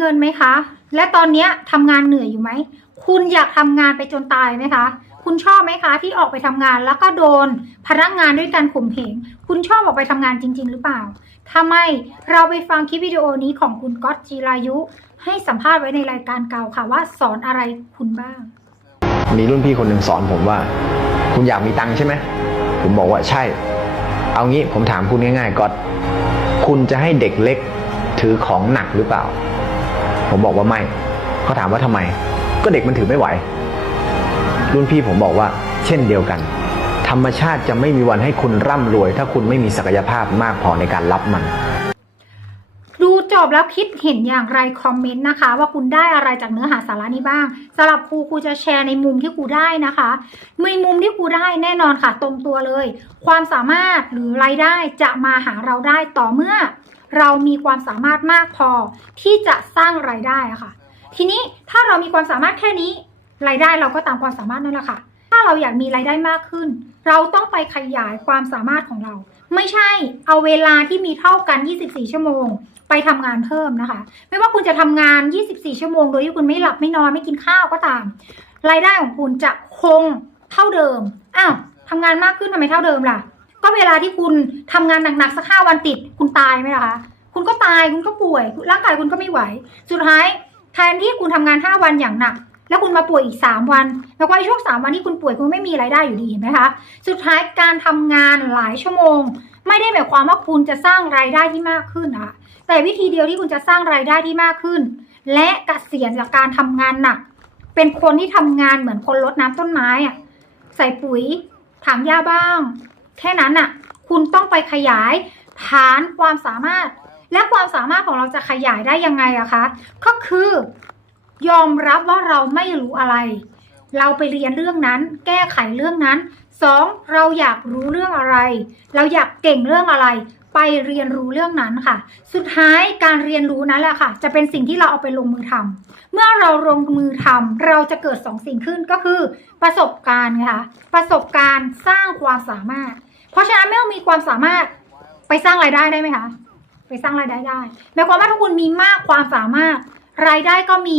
เงินไหมคะ และตอนเนี้ยทำงานเหนื่อยอยู่ไหม คุณอยากทำงานไปจนตายไหมคะ คุณชอบไหมคะ ที่ออกไปทำงานแล้วก็โดนพนักงานด้วยการข่มเหง คุณชอบออกไปทำงานจริง ๆ หรือเปล่าถ้าไม่เราไปฟังคลิปวิดีโอนี้ของคุณก๊อตจิรายุ ให้สัมภาษณ์ไว้ในรายการเก่าค่ะว่าสอนอะไรคุณบ้าง มีรุ่นพี่คนหนึ่งสอนผมว่า คุณอยากมีตังค์ใช่ไหมผมบอกว่าใช่ เอางี้ผมถามคุณง่ายๆก็คุณจะให้เด็กเล็กถือของหนักหรือเปล่า ผมบอกว่าไม่เขาถามว่าทำไม ก็เด็กมันถือไม่ไหว รุ่นพี่ผมบอกว่า เช่นเดียวกัน ธรรมชาติจะไม่มีวันให้คุณร่ำรวย ถ้าคุณไม่มีศักยภาพมากพอในการรับมันดูจบแล้วคิดเห็นอย่างไรคอมเมนต์นะคะ ว่าคุณได้อะไรจากเนื้อหาสาระนี้บ้างสำหรับครูครูจะแชร์ในมุมที่ครูได้นะคะในมุมที่ครูได้แน่นอนค่ะ ตรงตัวเลย ความสามารถหรือรายได้จะมาหาเราได้ต่อเมื่อ เรามีความสามารถมากพอที่จะสร้างรายได้อะค่ะ ทีนี้ถ้าเรามีความสามารถแค่นี้ รายได้เราก็ตามความสามารถนั่นแหละค่ะ ถ้าเราอยากมีรายได้มากขึ้น เราต้องไปขยายความสามารถของเรา ไม่ใช่เอาเวลาที่มีเท่ากัน 24 ชั่วโมง ไปทำงานเพิ่มนะคะ ไม่ว่าคุณจะทำงาน 24 ชั่วโมง โดยที่คุณไม่หลับไม่นอนไม่กินข้าวก็ตาม รายได้ของคุณจะคงเท่าเดิมอ้าวทำงานมากขึ้นทำไมเท่าเดิมล่ะ ก็เวลาที่คุณทำงานหนักๆสักห้าวันติด คุณตายไหมล่ะคะคุณก็ตายคุณก็ป่วย ร่างกายคุณก็ไม่ไหว สุดท้ายแทนที่คุณทำงานห้าวันอย่างหนัก แล้วคุณมาป่วยอีก3วัน แล้วก็ไอ้ช่วง3วันที่คุณป่วยคุณไม่มีรายได้อยู่ดีเห็นไหมคะสุดท้ายการทำงานหลายชั่วโมง ไม่ได้หมายความว่าคุณจะสร้างรายได้ที่มากขึ้นนะคะแต่วิธีเดียวที่คุณจะสร้างรายได้ที่มากขึ้น และเกษียณจากการทำงานหนัก เป็นคนที่ทำงานเหมือนคนรดน้ำต้นไม้อะใส่ปุ๋ยถางหญ้าบ้าง แค่นั้นน่ะ คุณต้องไปขยายฐานความสามารถ และความสามารถของเราจะขยายได้ยังไงอะคะ ก็คือยอมรับว่าเราไม่รู้อะไร เราไปเรียนเรื่องนั้น แก้ไขเรื่องนั้นสองเราอยากรู้เรื่องอะไร เราอยากเก่งเรื่องอะไร ไปเรียนรู้เรื่องนั้นค่ะ สุดท้ายการเรียนรู้นั้นแหละค่ะ จะเป็นสิ่งที่เราเอาไปลงมือทำเมื่อเราลงมือทำเราจะเกิดสองสิ่งขึ้นก็คือประสบการณ์ค่ะ ประสบการณ์สร้างความสามารถ เพราะฉะนั้นเมื่อมีความสามารถไปสร้างรายได้ได้ไหมคะไปสร้างรายได้ได้หมายความว่าถ้าคุณมีมากความสามารถ รายได้ก็มี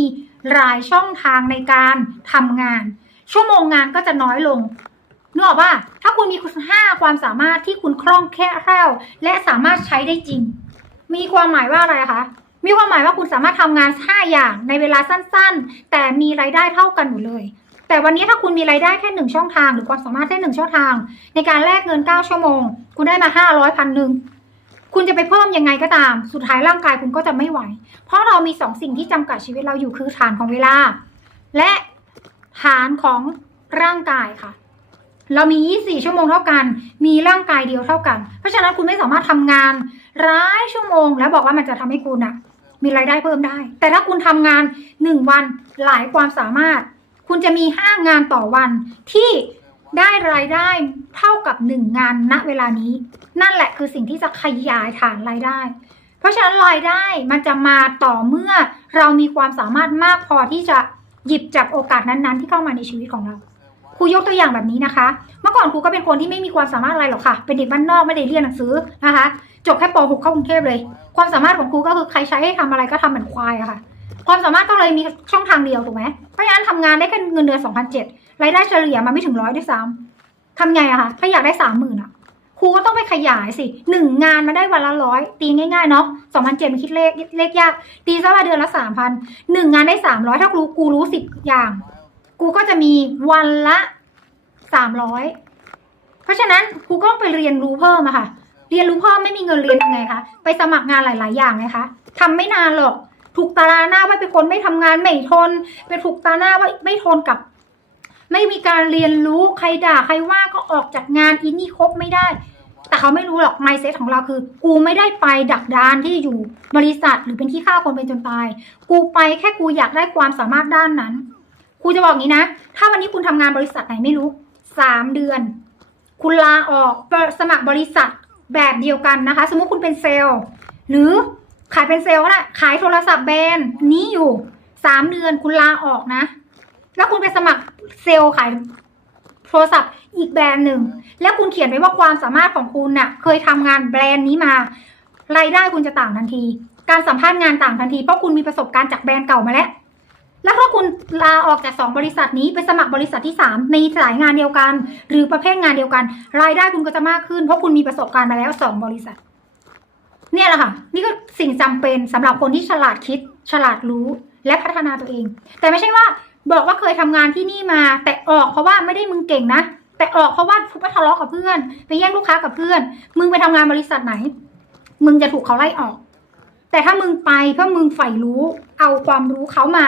หลายช่องทางในการทำงาน ชั่วโมงงานก็จะน้อยลงนึกออกป่ะถ้าคุณมี ความสามารถที่คุณคล่องแคล่วและสามารถใช้ได้จริง มีความหมายว่าอะไรคะมีความหมายว่าคุณสามารถทำงาน 5 อย่างในเวลาสั้นๆ แต่มีรายได้เท่ากันหมดเลย แต่วันนี้ถ้าคุณมีรายได้แค่หนึ่งช่องทาง หรือความสามารถแค่หนึ่งช่องทาง ในการแลกเงิน 9 ชั่วโมง คุณได้มา 500พันหนึ่งคุณจะไปเพิ่มยังไงก็ตาม สุดท้ายร่างกายคุณก็จะไม่ไหว เพราะเรามีสสิ่งที่จำกัดชีวิตเราอยู่คือฐานของเวลา และฐานของร่างกายค่ะ เรามี 24 ชั่วโมงเท่ากัน มีร่างกายเดียวเท่ากัน เพราะฉะนั้นคุณไม่สามารถทำงานร้ายชั่วโมง แล้วบอกว่ามันจะทำให้คุณอะมีรายได้เพิ่มได้ แต่ถ้าคุณทำงาน 1 วันหลายความสามารถ คุณจะมี 5 งานต่อวันที่ได้รายได้เท่ากับ 1 งานณเวลานี้ นั่นแหละคือสิ่งที่จะขยายฐานรายได้ เพราะฉะนั้นรายได้มันจะมาต่อเมื่อเรามีความสามารถมากพอที่จะหยิบจับโอกาสนั้นๆ ที่เข้ามาในชีวิตของเรา รูยกตัวอย่างแบบนี้นะคะ เมื่อก่อนครูก็เป็นคนที่ไม่มีความสามารถอะไรหรอกค่ะ เป็นเด็กบ้านนอกไม่ได้เรียนหนังสือนะคะ จบแค่ป .6 เข้ากรุงเทพเลย ความสามารถของครูก็คือใครใช้ให้ทำอะไรก็ทำเหมือนควายอะค่ะ ความสามารถก็เลยมีช่องทางเดียวถูกไหมเพราะฉะนั้นทำงานได้แค่เงินเดือน2,007รายได้เฉลี่ยมาไม่ถึงร้อยด้วยซ้ำทำไงอะคะถ้าอยากได้สามหมื่นอะครูก็ต้องไปขยายสิหนึ่งงานมาได้วันละร้อยตีง่ายๆเนาะ2,007มันคิดเลขเลขยาก ตีซะว่าเดือนละ3,000หนึ่งงานได้300ถ้าครูกูรู้สิบอย่าง กูก็จะมีวันละสามร้อยเพราะฉะนั้นครูก็ต้องไปเรียนรู้เพิ่มอะค่ะ เรียนรู้เพิ่มไม่มีเงินเรียนยังไงคะไปสมัครงานหลาย ๆ อย่างไงคะทำไม่นานหรอก ถูกตาหน้าว่าเป็นคนไม่ทำงานไม่ทนเป็นถูกตาหน้าว่าไม่ทนกับ ไม่มีการเรียนรู้ใครด่าใครว่าก็ออกจากงานอีนี่คบไม่ได้ แต่เขาไม่รู้หรอก mindset ของเราคือ กูไม่ได้ไปดักดานที่อยู่บริษัทหรือเป็นที่ฆ่าคนเป็นจนตาย กูไปแค่กูอยากได้ความสามารถด้านนั้น ครูจะบอกงี้นะ ถ้าวันนี้คุณทำงานบริษัทไหนไม่รู้สามเดือน คุณลาออกสมัครบริษัทแบบเดียวกันนะคะ สมมุติคุณเป็นเซลล์ หรือขายเป็นเซลล์ก็ได้ขายโทรศัพท์แบรนด์นี้อยู่สามเดือนคุณลาออกนะ แล้วคุณไปสมัครเซลล์ขายโทรศัพท์อีกแบรนด์หนึ่ง แล้วคุณเขียนไว้ว่าความสามารถของคุณน่ะ เคยทำงานแบรนด์นี้มารายได้คุณจะต่างทันที การสัมภาษณ์งานต่างทันทีเพราะคุณมีประสบการณ์จากแบรนด์เก่ามาแล้ว แล้วถ้าคุณลาออกจากสองบริษัทนี้ไปสมัครบริษัทที่สามในสายงานเดียวกัน หรือประเภทงานเดียวกัน รายได้คุณก็จะมากขึ้น เพราะคุณมีประสบการณ์มาแล้วสองบริษัท เนี่ยแหละค่ะ นี่ก็สิ่งจำเป็นสำหรับคนที่ฉลาดคิด ฉลาดรู้และพัฒนาตัวเอง แต่ไม่ใช่ว่าบอกว่าเคยทำงานที่นี่มา แต่ออกเพราะว่าไม่ได้มึงเก่งนะแต่ออกเพราะว่าไปทะเลาะกับเพื่อน ไปแย่งลูกค้ากับเพื่อน มึงไปทำงานบริษัทไหน มึงจะถูกเขาไล่ออก แต่ถ้ามึงไปเพื่อมึงใฝ่รู้ เอาความรู้เขามา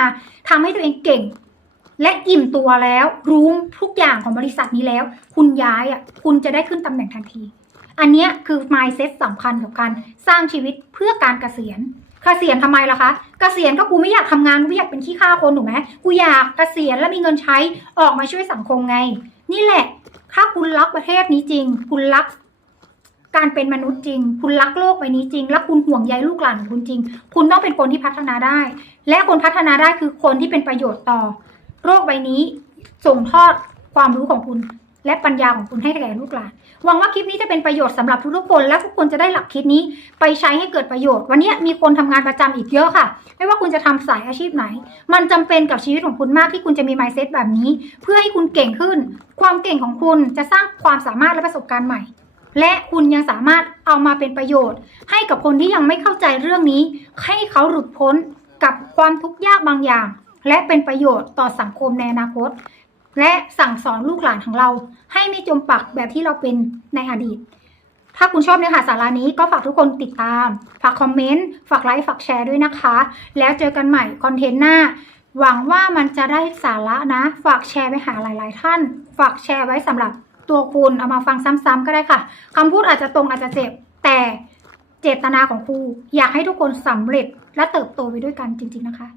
ทำให้ตัวเองเก่ง และอิ่มตัวแล้ว รู้ทุกอย่างของบริษัทนี้แล้ว คุณย้ายอะคุณจะได้ขึ้นตำแหน่งทันที อันนี้คือ mindset สำคัญกับการสร้างชีวิตเพื่อการเกษียณเกษียณทำไมล่ะคะเกษียณก็กูไม่อยากทำงานกูไม่อยากเป็นขี้ข้าคนถูกไหมกูอยากเกษียณแล้วมีเงินใช้ออกมาช่วยสังคมไง นี่แหละ ถ้าคุณรักประเทศนี้จริง คุณรัก การเป็นมนุษย์จริง คุณรักโลกใบนี้จริง และคุณห่วงใยลูกหลานของคุณจริง คุณต้องเป็นคนที่พัฒนาได้ และคนพัฒนาได้คือคนที่เป็นประโยชน์ต่อ โลกใบนี้ ส่งทอดความรู้ของคุณ และปัญญาของคุณให้แก่ลูกหลาน หวังว่าคลิปนี้จะเป็นประโยชน์สำหรับทุกๆคน และทุกคนจะได้หลักคิดนี้ไปใช้ให้เกิดประโยชน์ วันนี้มีคนทำงานประจำอีกเยอะค่ะ ไม่ว่าคุณจะทำสายอาชีพไหน มันจำเป็นกับชีวิตของคุณมากที่คุณจะมี mindset แบบนี้ เพื่อให้คุณเก่งขึ้น ความเก่งของคุณจะสร้างความสามารถและประสบการณ์ใหม่ และคุณยังสามารถเอามาเป็นประโยชน์ ให้กับคนที่ยังไม่เข้าใจเรื่องนี้ ให้เขาหลุดพ้นกับความทุกข์ยากบางอย่าง และเป็นประโยชน์ต่อสังคมในอนาคต และสั่งสอนลูกหลานของเรา ให้ไม่จมปักแบบที่เราเป็นในอดีต ถ้าคุณชอบเนื้อหาสาระนี้ก็ฝากทุกคนติดตาม ฝากคอมเมนต์ ฝากไลค์ ฝากแชร์ด้วยนะคะ แล้วเจอกันใหม่คอนเทนต์หน้าหวังว่ามันจะได้สาระนะ ฝากแชร์ไปหาหลาย ๆ ท่าน ฝากแชร์ไว้สำหรับ ตัวคุณเอามาฟังซ้ำๆก็ได้ค่ะคำพูดอาจจะตรงอาจจะเจ็บ แต่เจตนาของครูอยากให้ทุกคนสำเร็จและเติบโตไปด้วยกันจริง ๆนะคะ